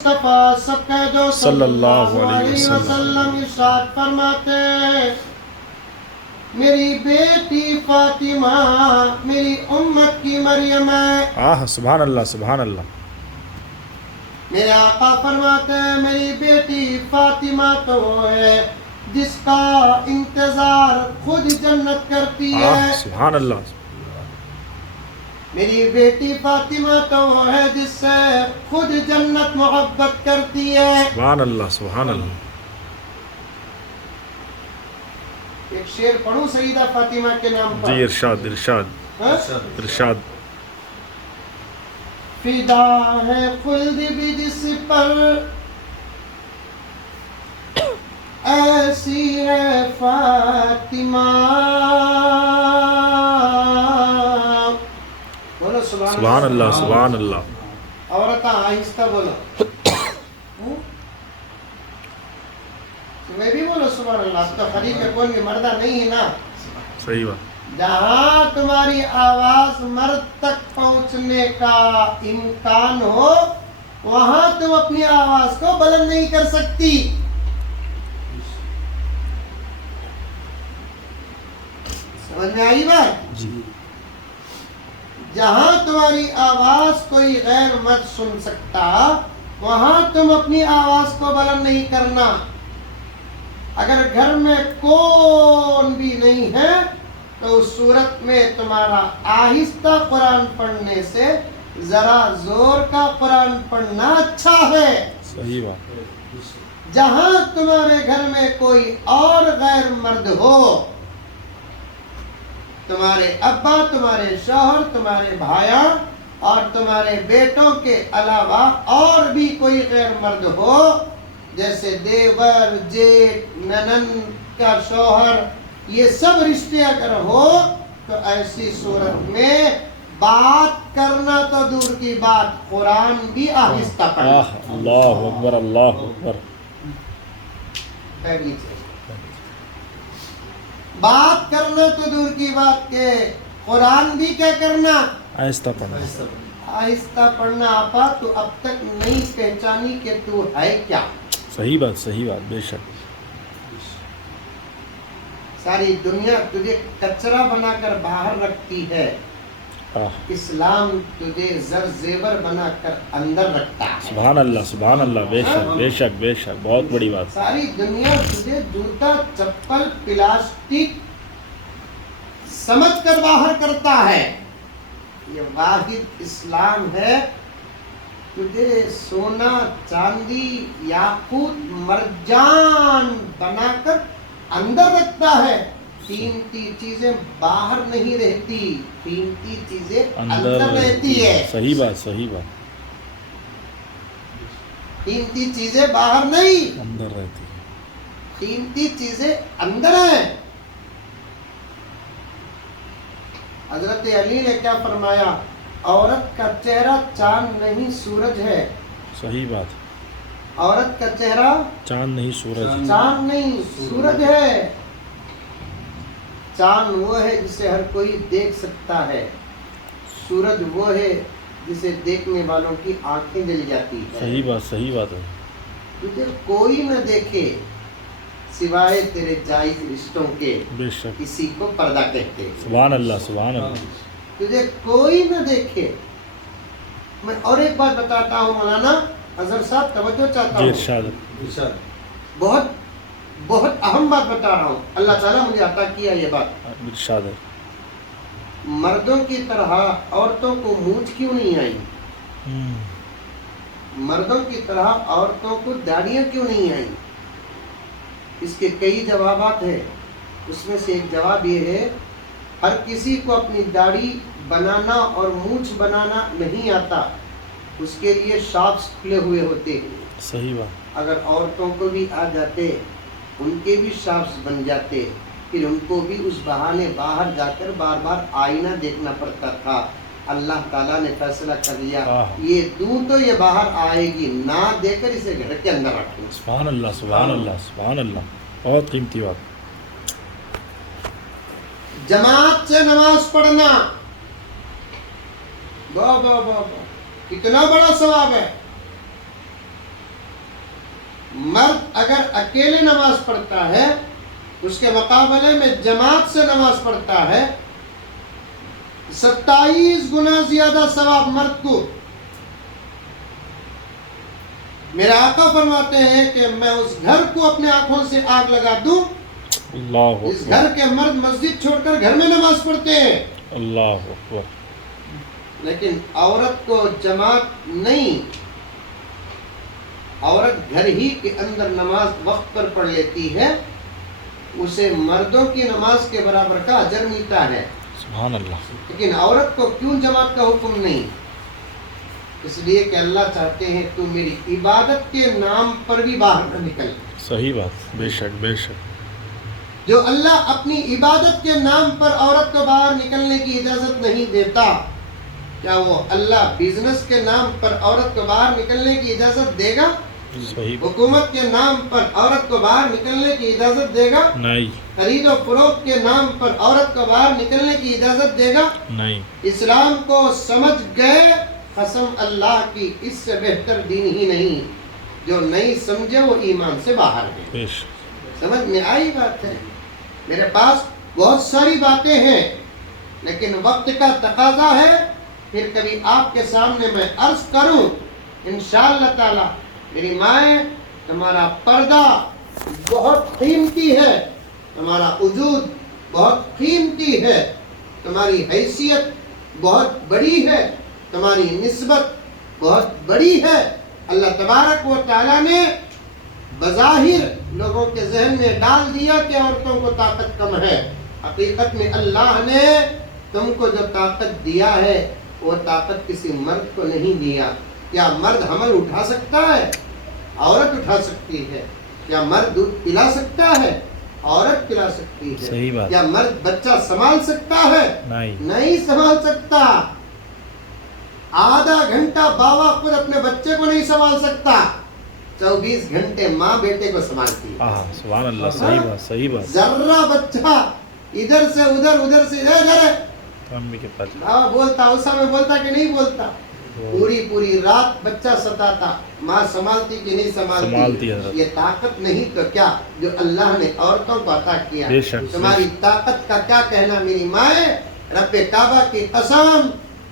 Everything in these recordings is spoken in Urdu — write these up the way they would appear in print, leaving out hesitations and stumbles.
مصطفیٰ سب کا جو صلی اللہ علیہ وسلم ارشاد فرماتے میری بیٹی فاطمہ میری امت کی مریم ہے. سبحان اللہ سبحان اللہ. میرے آقا فرماتے ہیں میری بیٹی فاطمہ تو وہ ہے جس کا انتظار خود جنت کرتی ہے. سبحان اللہ. میری بیٹی فاطمہ تو وہ ہے جس سے خود جنت محبت کرتی ہے. سبحان اللہ سبحان اللہ. ایک شعر پڑھوں سیدہ فاطمہ کے نام پر. جی ارشاد ارشاد ارشاد. فدا ہے خلد بھی جس پر ایسی ہے فاطمہ. بولو سبحان اللہ سبحان اللہ. عورتاں آہستہ بولو. میں بھی بولو سبحان اللہ. تو خرید میں کوئی بھی مردہ نہیں ہے نا. صحیح بات. جہاں تمہاری آواز مرد تک پہنچنے کا امکان ہو وہاں تم اپنی آواز کو بلند نہیں کر سکتی. سمجھ میں آئی بات؟ جی. جہاں تمہاری آواز کوئی غیر مرد سن سکتا وہاں تم اپنی آواز کو بلند نہیں کرنا. اگر گھر میں کون بھی نہیں ہے تو اس صورت میں تمہارا آہستہ قرآن پڑھنے سے ذرا زور کا قرآن پڑھنا اچھا ہے. صحیح بات. جہاں تمہارے گھر میں کوئی اور غیر مرد ہو تمہارے ابا تمہارے شوہر تمہارے بھائیاں اور تمہارے بیٹوں کے علاوہ اور بھی کوئی غیر مرد ہو جیسے دیور جیٹ ننند کا شوہر یہ سب رشتے اگر ہو تو ایسی صورت میں بات کرنا تو دور کی بات قرآن بھی آہستہ پڑھنا. اللہ اکبر اللہ اکبر. بات کرنا تو دور کی بات کہ قرآن بھی کیا کرنا آہستہ پڑھنا. آہستہ پڑھنا. آپا تو اب تک نہیں پہچانی کہ تو ہے کیا. صحیح بات بے شک. ساری دنیا تجھے کچرا بنا کر باہر رکھتی ہے اسلام تجھے زر زیور بنا کر اندر رکھتا ہے. سبحان اللہ بے شک بے شک بے شک. بہت بڑی بات. ساری دنیا تجھے جوتا چپل پلاسٹک سمجھ کر باہر کرتا ہے. یہ واحد اسلام ہے تجھے سونا چاندی یاقوت مرجان بنا کر اندر رکھتا ہے. قیمتی چیزیں باہر نہیں رہتی قیمتی چیزیں اندر رہتی ہے. صحیح بات صحیح بات. قیمتی چیزیں باہر نہیں اندر رہتی ہے. قیمتی چیزیں اندر ہیں. حضرت علی نے کیا فرمایا عورت کا چہرہ چاند نہیں سورج ہے. صحیح بات. عورت کا چہرہ چاند نہیں سورج. چاند نہیں سورج ہے. چاند وہ ہے جسے ہر کوئی دیکھ سکتا ہے. سورج وہ ہے جسے دیکھنے والوں کی آنکھیں جل جاتی ہے. صحیح بات ہے. تجھے کوئی نہ دیکھے سوائے تیرے جائز رشتوں کے بے شک. اسی کو پردہ کہتے ہیں. سبحان اللہ سبحان اللہ. تجھے کوئی نہ دیکھے. میں اور ایک بات بتاتا ہوں مولانا اظہر صاحب توجہ چاہتا جی ہوں. ارشاد. بہت بہت اہم بات بتا رہا ہوں. اللہ تعالیٰ مجھے عطا کیا یہ بات. ارشاد ہے. مردوں کی طرح عورتوں کو مونچھ کیوں نہیں آئی؟ مردوں کی طرح عورتوں کو داڑیاں کیوں نہیں آئیں؟ اس کے کئی جوابات ہیں. اس میں سے ایک جواب یہ ہے ہر کسی کو اپنی داڑھی بنانا اور مونچھ بنانا نہیں آتا. اس کے لیے شاپس کھلے ہوئے ہوتے ہیں. صحیح بات. اگر عورتوں کو بھی آ جاتے ان کے بھی شاپس بن جاتے پھر ان کو بھی اس بہانے باہر جا کر بار بار آئینہ دیکھنا پڑتا تھا. اللہ تعالیٰ نے فیصلہ کر لیا یہ دوں تو یہ باہر آئے گی نہ دے کر اسے گھر کے اندر رکھیں. سبحان اللہ سبحان اللہ سبحان اللہ. بہت قیمتی بات. جماعت سے نماز پڑھنا کتنا بڑا ثواب ہے. مرد اگر اکیلے نماز پڑھتا ہے اس کے مقابلے میں جماعت سے نماز پڑھتا ہے 27 گنا زیادہ ثواب مرد کو. میرے آقا فرماتے ہیں کہ میں اس گھر کو اپنے آنکھوں سے آگ لگا دوں اللہ اس اکبر گھر کے مرد مسجد چھوڑ کر گھر میں نماز پڑھتے ہیں اللہ اکبر لیکن عورت کو جماعت نہیں, عورت گھر ہی کے اندر نماز وقت پر پڑھ لیتی ہے, اسے مردوں کی نماز کے برابر کا اجر ملتا ہے. سبحان اللہ. لیکن عورت کو کیوں جماعت کا حکم نہیں؟ اس لیے کہ اللہ چاہتے ہیں تو میری عبادت کے نام پر بھی باہر نہ نکل. صحیح بات, بے شک بے شک. جو اللہ اپنی عبادت کے نام پر عورت کو باہر نکلنے کی اجازت نہیں دیتا, کیا وہ اللہ بزنس کے نام پر عورت کو باہر نکلنے کی اجازت دے گا؟ صحیح. حکومت کے نام پر عورت کو باہر نکلنے کی اجازت دے گا؟ نہیں خرید و فروخت کے نام پر عورت کو باہر نکلنے کی اجازت دے گا؟ نہیں. اسلام کو سمجھ گئے, قسم اللہ کی اس سے بہتر دین ہی نہیں. جو نہیں سمجھے وہ ایمان سے باہر ہے. بے شک. سمجھ میں آئی بات ہے؟ میرے پاس بہت ساری باتیں ہیں لیکن وقت کا تقاضا ہے, پھر کبھی آپ کے سامنے میں عرض کروں انشاءاللہ تعالی. میری مائیں, تمہارا پردہ بہت قیمتی ہے, تمہارا وجود بہت قیمتی ہے, تمہاری حیثیت بہت بڑی ہے, تمہاری نسبت بہت بڑی ہے. اللہ تبارک و تعالیٰ نے بظاہر لوگوں کے ذہن میں ڈال دیا کہ عورتوں کو طاقت کم ہے. حقیقت میں اللہ نے تم کو جو طاقت دیا ہے وہ طاقت کسی مرد کو نہیں دیا. کیا مرد حمل اٹھا سکتا ہے؟ عورت اٹھا سکتی ہے. کیا مرد دودھ پلا سکتا ہے؟ عورت پلا سکتی ہے. صحیح بات. کیا مرد بچہ سنبھال سکتا ہے؟ نہیں سنبھال سکتا. آدھا گھنٹہ باوا خود اپنے بچے کو نہیں سنبھال سکتا, 24 گھنٹے ماں بیٹے کو سنبھالتی ہے. سبحان اللہ. صحیح بات صحیح بات. ذرہ بچہ ادھر سے ادھر, ادھر سے ادھر امی کے پاس بولتا, اسا میں بولتا کہ نہیں بولتا. پوری رات بچہ ستاتا, ماں سنبھالتی کہ نہیں سنبھالتی. یہ طاقت نہیں تو کیا جو اللہ نے عورتوں کو عطا کیا. تمہاری طاقت کا کیا کہنا میری مائیں. رب کعبہ کی قسم,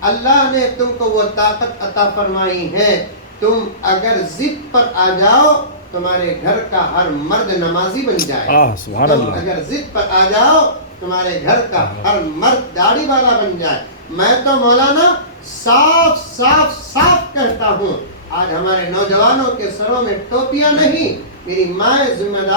اللہ نے تم کو وہ طاقت عطا فرمائی ہے. تم اگر ضد پر آ جاؤ تمہارے گھر کا ہر مرد نمازی بن جائے. سبحان تم اللہ. اگر ضد پر آ جاؤ تمہارے گھر کا ہر مرد داڑھی والا بن جائے. میں تو مولانا صاف صاف صاف کہتا ہوں, آج ہمارے نوجوانوں کے سروں میں ٹوپیاں نہیں, میری مائیں ذمہ دار